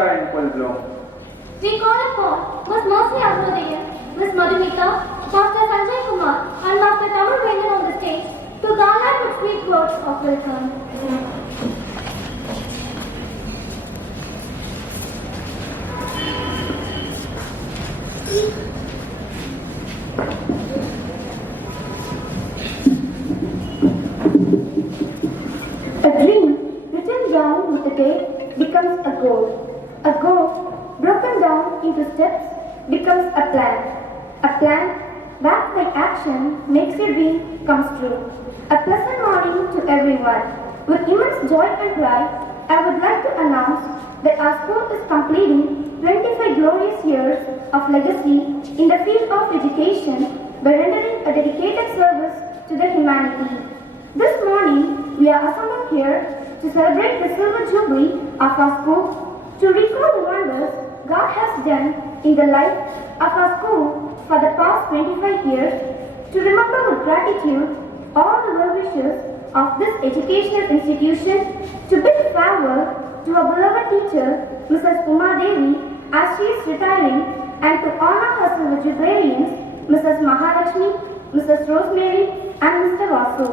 are in full bloom. We call upon Ms. Mercy Agrodaya, Ms. Madhumita, Master Sanjay Kumar, and Master Tamil Vengan on the stage to garland with sweet words of welcome. A dream written down with a date becomes a goal. A goal broken down into steps becomes a plan. A plan backed by action makes your dream come true. A pleasant morning to everyone. With immense joy and pride, I would like to announce that our school is completing 25 glorious years of legacy in the field of education by rendering a dedicated service to the humanity. This morning, we are assembled here to celebrate the silver jubilee of our school, to recall the wonders God has done in the life of our school for the past 25 years, to remember with gratitude all the well-wishers of this educational institution, to bid farewell to our beloved teacher, Mrs. Uma Devi, as she is retiring, and to honor her silver jubilarians, Mrs. Mahalakshmi, Mrs. Rosemary, and Mr. Vasu.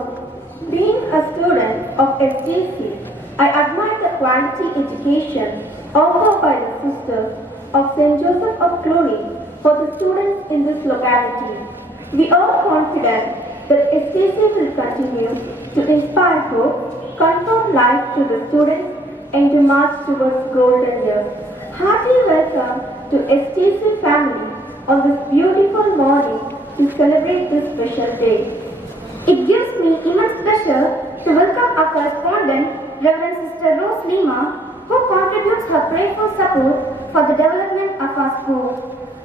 Being a student of SJC, I admire the quality education offered by the Sisters of St. Joseph of Cluny for the students in this locality. We are confident that SJC will continue to inspire hope, confirm life to the students, and to march towards golden years. Hearty welcome to SJC family on this beautiful morning to celebrate this special day. It gives me immense pleasure to welcome our correspondent, Reverend Sister Rose Lima, who contributes her prayerful support for the development of our school.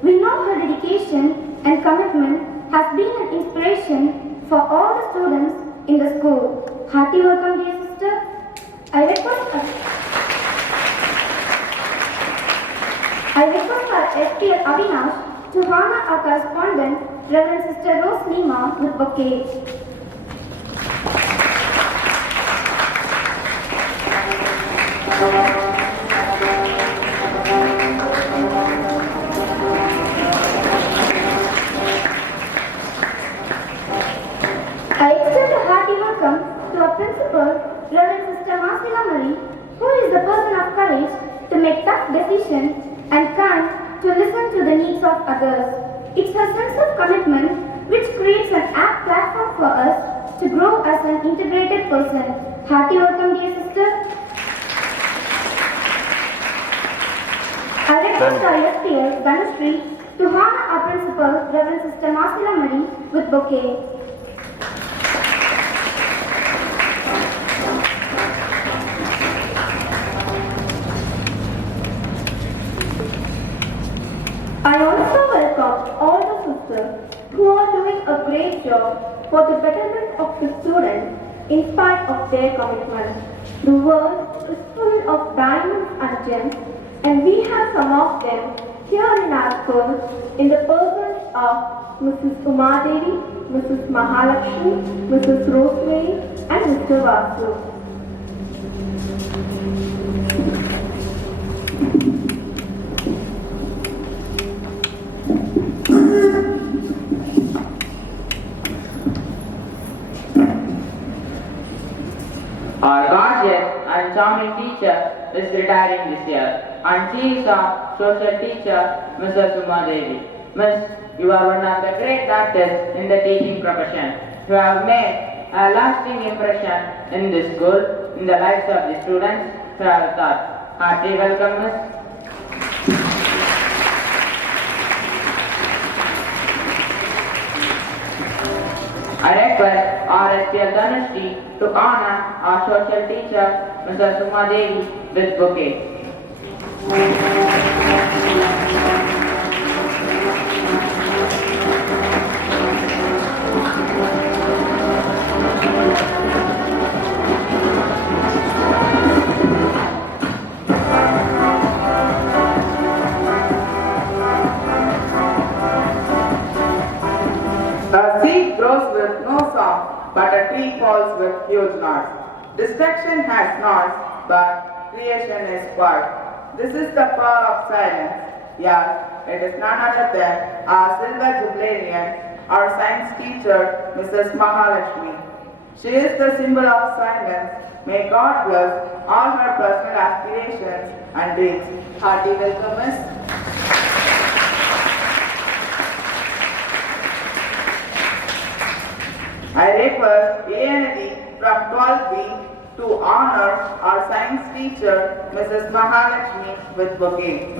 We know her dedication and commitment has been an inspiration for all the students in the school. Hearty welcome, dear sister. I request our SPL Avinash to honor our correspondent, Reverend Sister Rose Lima, with bouquet. I extend a hearty welcome to our principal, Reverend Sister Marcela Marie, who is the person of courage to make tough decisions and kind to listen to the needs of others. It's her sense of commitment which creates an apt platform for us to grow as an integrated person. Hearty welcome, dear sister. I request our SPL, Dhanushree, to honor our principal, Reverend Sister Marcela Marie, with bouquet. I also welcome all the sisters who are doing a great job for the betterment of the students in spite of their commitment. The world is full of diamonds and gems, and we have some of them here in our school in the persons of Mrs. Uma Devi, Mrs. Mahalakshmi, Mrs. Rosemary, and Mr. Vasu. Our gorgeous and charming teacher is retiring this year, and she is our social teacher, Mrs. Uma Devi. Miss, you are one of the great artists in the teaching profession. You have made a lasting impression in this school, in the lives of the students who have taught. Hearty welcome, Miss. I request RSPL Dhanushree to honor our social teacher, Mrs. Uma Devi, with bouquet. A seed grows with no song, but a tree falls with huge noise. Destruction has noise, but creation is quiet. this is the power of silence. Yes, it is none other than our silver jubilarian, our science teacher, Mrs. Mahalakshmi. She is the symbol of silence. May God bless all her personal aspirations and dreams. Hearty welcome, Miss. I request AND from 12B to honor our science teacher, Mrs. Mahalakshmi, with bouquet.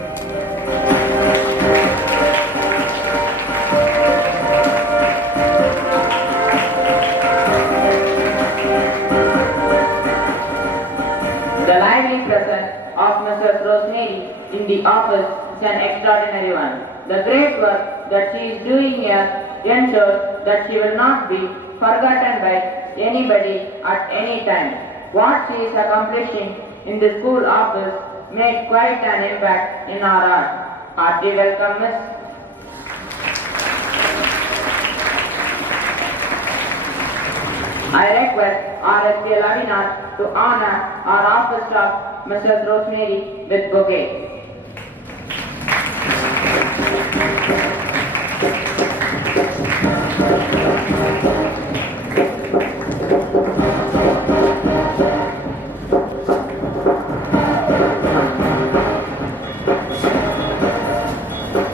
The lively presence of Mrs. Rosemary in the office is an extraordinary one. The great work that she is doing here ensures that she will not be forgotten by anybody at any time. What she is accomplishing in the school office made quite an impact in our art. Hearty welcome, Miss. I request R.S.K. Lavinath to honor our office staff, Mrs. Rosemary, with bouquet.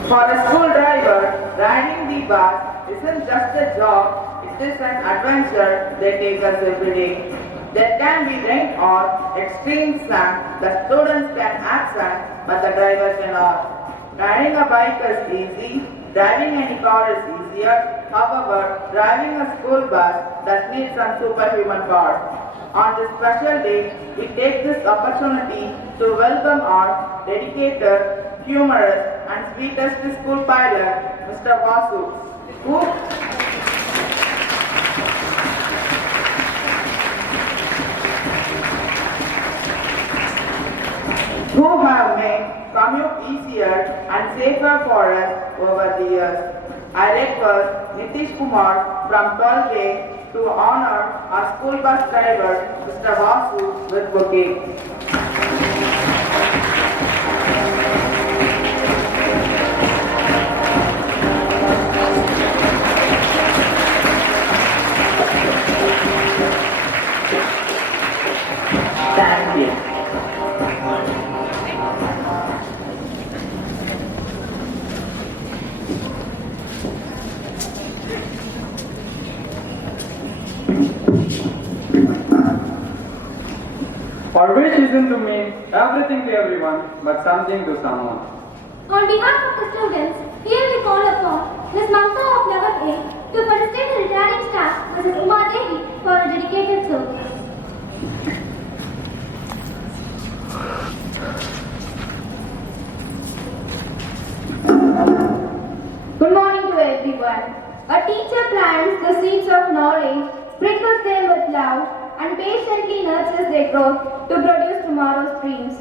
For a school driver, riding the bus isn't just a job, it is an adventure they take us every day. There can be rain or extreme sun, the students can accent, but the driver cannot. Riding a bike is easy, driving any car is easier, however, driving a school bus does need some superhuman power. On this special day, we take this opportunity to welcome our dedicated, humorous and sweetest school pilot, Mr. Vasu, who have made commute easier and safer for us over the years. I request Nitish Kumar from 12A to honor our school bus driver, Mr. Vasu, with bouquet. Thank you. Our wish isn't to mean everything to everyone, but something to someone. On behalf of the students, here we call upon Ms. Mamta of Level A to felicitate the retiring staff, Mrs. Uma Devi, for her dedicated service. Good morning to everyone. A teacher plants the seeds of knowledge, sprinkles them with love, and patiently nurtures their growth to produce tomorrow's dreams.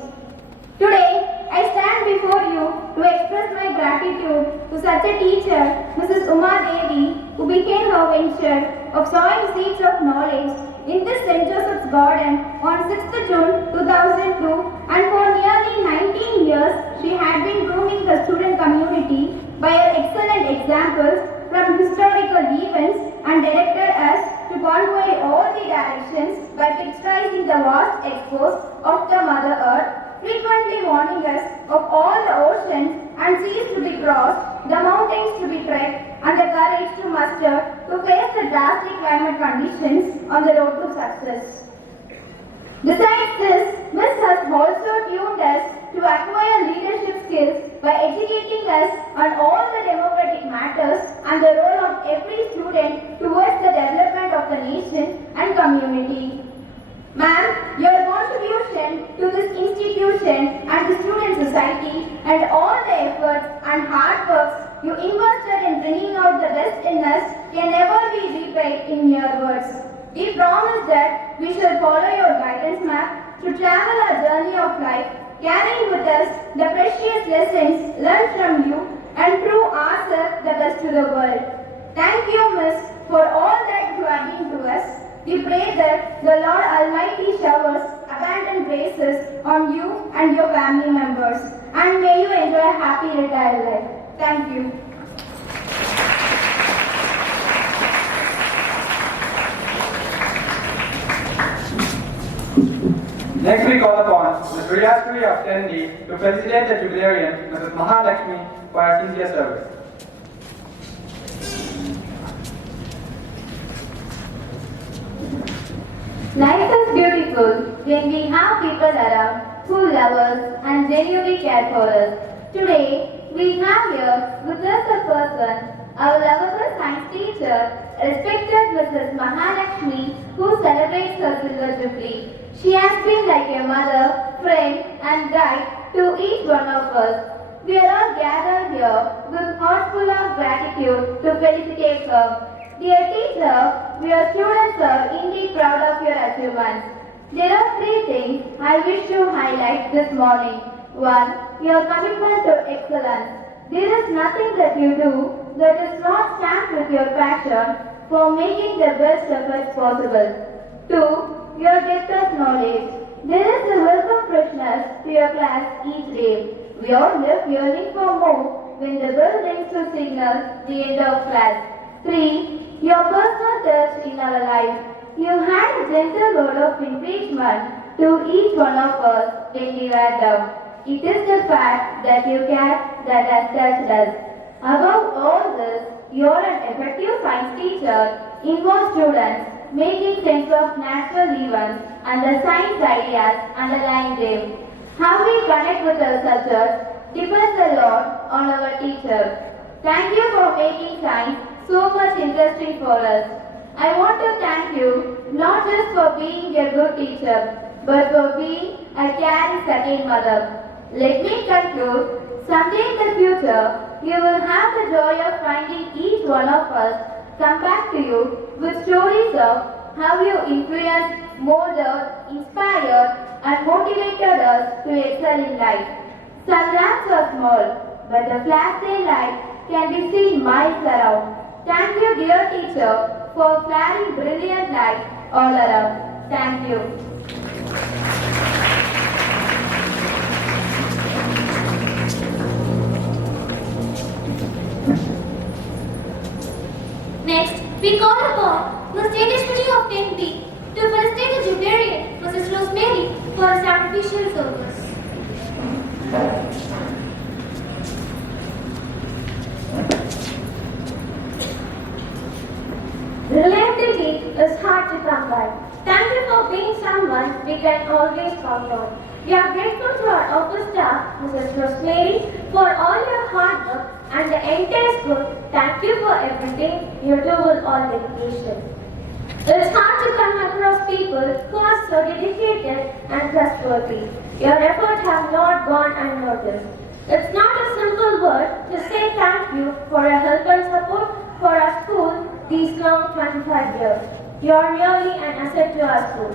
Today, I stand before you to express my gratitude to such a teacher, Mrs. Uma Devi, who became her venture of sowing seeds of knowledge in this St. Joseph's Garden on 6th June 2002, and for nearly 19 years, she had been grooming the student community by her excellent examples from historical events and directed us to convoy all the directions by picturizing the vast expose of the Mother Earth, frequently warning us of all the oceans and seas to be crossed, the mountains to be trekked, and the courage to muster to face the drastic climate conditions on the road to success. Besides this, Miss has also tuned us to acquire leadership skills by educating us on all the democratic matters and the role of every student towards the development of the nation and community. Ma'am, your contribution to this institution and the student society and all the efforts and hard works you invested in bringing out the best in us can never be repaid in mere words. We promise that we shall follow your guidance, ma'am, to travel our journey of life, carrying with us the precious lessons learned from you and prove ourselves the best to the world. Thank you, Miss, for all that you have been to us. We pray that the Lord Almighty showers abundant graces on you and your family members. And may you enjoy a happy retired life. Thank you. Next we call upon the Triastri of 10D to felicitate the jubilarian, Mrs. Mahalakshmi, for her sincere service. Life is beautiful when we have people around who love us and genuinely care for us. Today, we have here with us a person, our lovable science teacher, respected Mrs. Mahalakshmi, who celebrates her silver jubilee. She has been like a mother, friend, and guide to each one of us. We are all gathered here with hearts full of gratitude to felicitate her. Dear teacher, your students are indeed proud of your achievements. There are three things I wish to highlight this morning. One, your commitment to excellence. There is nothing that you do that is not stamped with your passion for making the best efforts possible. Two, your depth of knowledge. There is a welcome freshness to your class each day. We all live yearning for more when the bell rings to signal the end of class. 3. Your personal touch in our life. You had a gentle word of encouragement to each one of us when we were down. It is the fact that you care that has touched us. Above all this, you are an effective science teacher, involves students, making sense of natural events and the science ideas underlying them. How we connect with our subjects depends a lot on our teacher. Thank you for making science so much interesting for us. I want to thank you not just for being a good teacher, but for being a caring second mother. Let me conclude. Someday in the future, you will have the joy of finding each one of us come back to you with stories of how you influenced, molded, inspired, and motivated us to excel in life. Some lamps are small, but the flash they light can be seen miles around. Thank you, dear teacher, for flaring brilliant light all around. Thank you. Next, we call upon the State District of 10B to felicitate the jubilarian, Mrs. Rosemary, for her sacrificial service. Reliability is hard to come by. Thank you for being someone we can always count on. We are grateful to our office staff, Mrs. Rosemary, for all your hard work and the entire school. Thank you for everything you do with all dedication. It's hard to come across people who are so dedicated and trustworthy. Your efforts have not gone unnoticed. It's not a simple word to say thank you for your help and support for our school these long 25 years. You are really an asset to our school.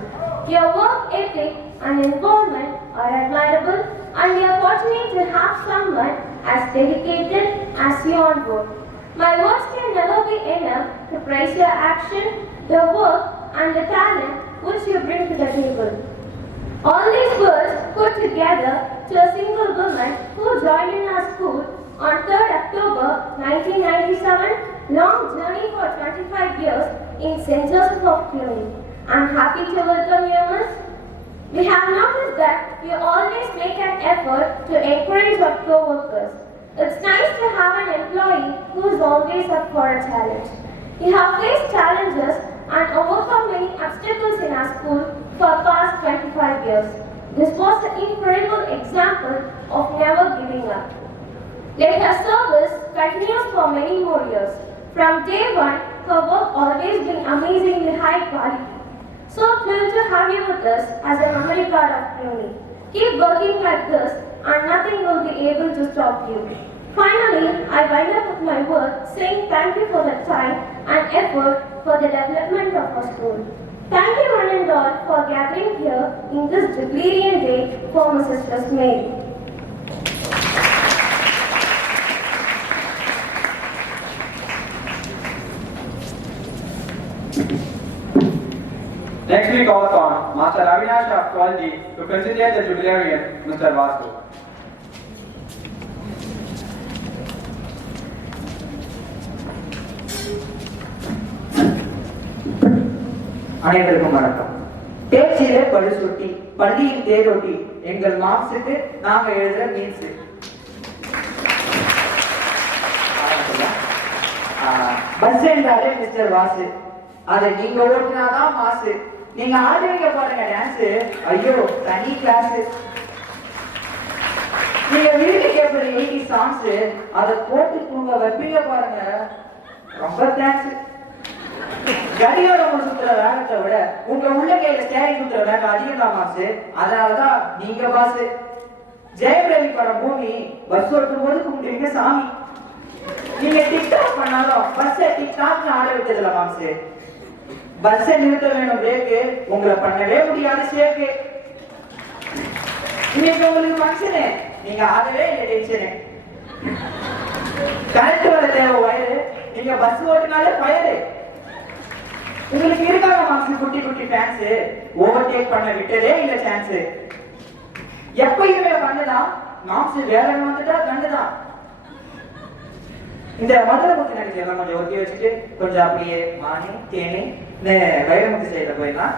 Your work ethic and involvement are admirable, and we are fortunate to have someone as dedicated as you on board. My words can never be enough to praise your action, the work, and the talent which you bring to the table. All these words put together to a single woman who joined in our school on 3rd October 1997, long journey for 25 years in St. Joseph of Cluny. I'm happy to welcome you, Miss. We have noticed that you always make an effort to encourage our co-workers. It's nice to have an employee who is always up for a challenge. You have faced challenges and overcome many obstacles in our school for the past 25 years. This was an incredible example of never giving up. Let her service continues for many more years. From day one, her work always been amazingly high quality. So thrilled to have you with us as a memory card of Cluny. Keep working like this and nothing will be able to stop you. Finally, I wind up with my work saying thank you for the time and effort for the development of our school. Thank you one and all for gathering here in this jubilarian day for Mrs. Rosemary. Next we call upon Master Avinash of Quality to felicitate the jubilarian, Mr. Vasu. அனைவருக்கும் வணக்கம். பேச்சிலே படுசுட்டி பள்ளியின் தேரொட்டி எங்கள் மார்க்ஸுக்கு நாங்க எழுதுற means. Bus என்றாலே mister Vasu, அதை நீங்க ஓட்டினாதான் மாசு. நீங்க ஆடுவீங்க பாருங்க டான்ஸ், ஐயோ தனி கிளாஸ். நீங்க வீட்டு கேட்பது 80 சாங்ஸ், அதை போட்டு தூங்க வைப்பீங்க பாருங்க, ரொம்ப தேங்க்ஸ். கடிகாரம் சுத்துற வேகத்தை விட உங்க உள்ள கையில ஸ்டேரிங் சுத்துற வேகம் அதிகம் தான் மாசு. அதனாலதான் நீங்க பாசு. ஜெயம் ரவி படம் பூமி பஸ் ஓட்டும் போது கும்பிடுவீங்க சாமி. நீங்க டிக்டாக் பண்ணாலும் பஸ் டிக்டாக் ஆட விட்டதுல மாசு. பஸ் நிறுத்த வேணும் பிரேக்கு, உங்களை பண்ணவே முடியாது ஷேக்கு. இன்னைக்கு உங்களுக்கு ஃபங்க்ஷனு, நீங்க ஆடவே இல்லை டென்ஷனு. கரெக்ட் வர தேவை வயரு, நீங்க பஸ் ஓட்டினாலே பயரு. உங்களுக்கு இருக்காங்க மார்க்ஸ் குட்டி குட்டி ஃபேன்ஸ், ஓவர்டேக் பண்ண விட்டதே இல்ல சான்ஸ். எப்பயுமே பண்ணதான் மார்க்ஸ் வேற வந்துட்டா கண்டுதான். இந்த மதுரை முத்து நடிச்சு எல்லாம் கொஞ்சம் ஒட்டி வச்சுட்டு கொஞ்சம் அப்படியே மானி தேனி வைரமுத்து சைட போயிடலாம்.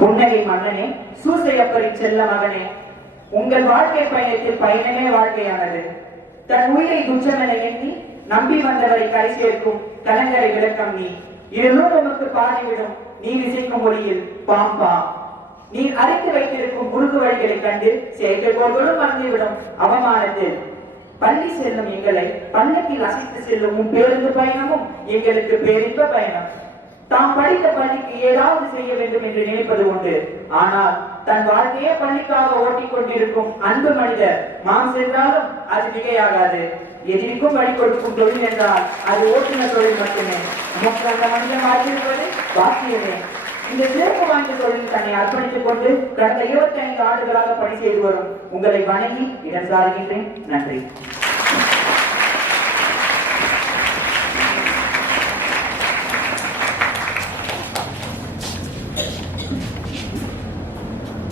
புன்னகை மன்னனே, சூசையப்பரின் செல்ல மகனே, உங்கள் வாழ்க்கை பயணத்தில் பயணமே வாழ்க்கையானது. தன் உயிரை துச்சமென எண்ணி நம்பி வந்தவரை கரை சேர்க்கும் கலைஞரை விளக்கம் நீ. இருநூறு உனக்கு பாடிவிடும் நீ விசைக்கும் மொழியில் பாம்பா. நீ அறிந்து வைத்திருக்கும் குறுக்கு வழிகளை கண்டு செயற்கைக்கோள்களும் மறந்துவிடும் அவமானத்தில். பள்ளி செல்லும் எங்களை பள்ளத்தில் அசைத்து செல்லும் உன் பேருந்து பயணமும் எங்களுக்கு பேரின்ப பயணம். தாம் படித்த பள்ளிக்கு ஏதாவது செய்ய வேண்டும் என்று நினைப்பது உண்டு. ஆனால் தன் வாழ்க்கையே பள்ளிக்காக ஓட்டிக் கொண்டிருக்கும் அன்பு மனிதர் மாம் சென்றாலும் அது மிகையாகாது. எதிர்க்கும் வழி கொடுக்கும் தொழில் என்றால் அது ஓட்டுநர் தொழில் மட்டுமே. நமக்கு அந்த மனிதன் வாழ்ந்திருப்பது பாக்கியமே. இந்த சிறப்பு வாய்ந்த தொழில் தன்னை அர்ப்பணித்துக் கொண்டு கடந்த 25 ஆண்டுகளாக பணி செய்து வரும் உங்களை வணங்கி இடம் சாருகின்றேன். நன்றி.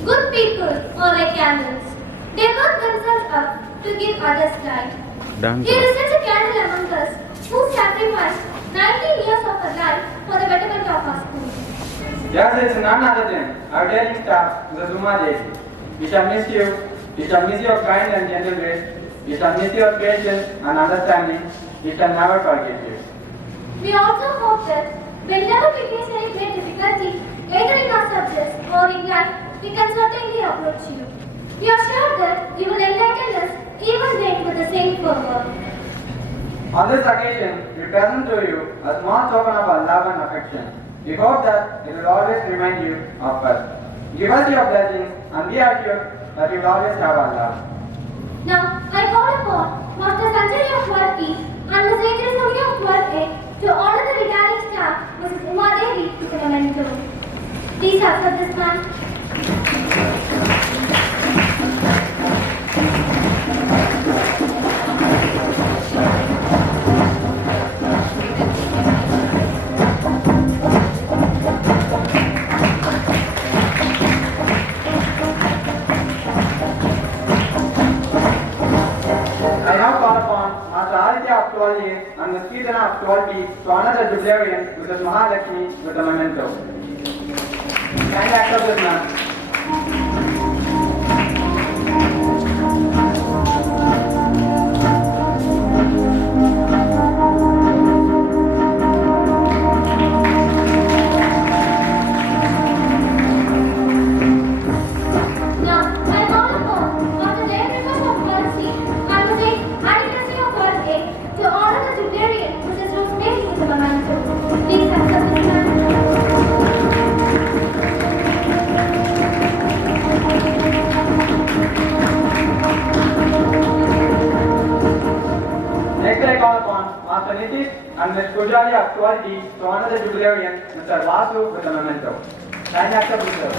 Good people are like candles. They work themselves up to give others light. Here is such a candle among us who sacrificed 19 years of her life for the betterment of our school. Yes, it's none other than our daily staff, Mrs. Uma Devi. We shall miss you. We shall miss your kind and gentle ways. We shall miss your patience and understanding. We shall never forget you. We also hope that whenever we face any great difficulty, either in our subjects or in life, we can certainly approach you. We are sure that you will enlighten us even then with the same fervor. On this occasion, we present to you a small token of our love and affection. We hope that it will always remind you of us. Give us your blessings and be assured that you will always have our love. Now, I call upon Master Sanjay of Class E and Ms. Adrian Sonia of Class A to honor the retiring staff, Mrs. Uma Devi, with a memento. Please accept this man. And Ms. Keertana of Quality to honor the jubilarian, Mrs. Mahalakshmi, with a memento. Kind accept this, ma'am. And Ms. Pujari of Quality to honor the jubilarian, Mr. Vasu, with a memento. Kind accept this, sir.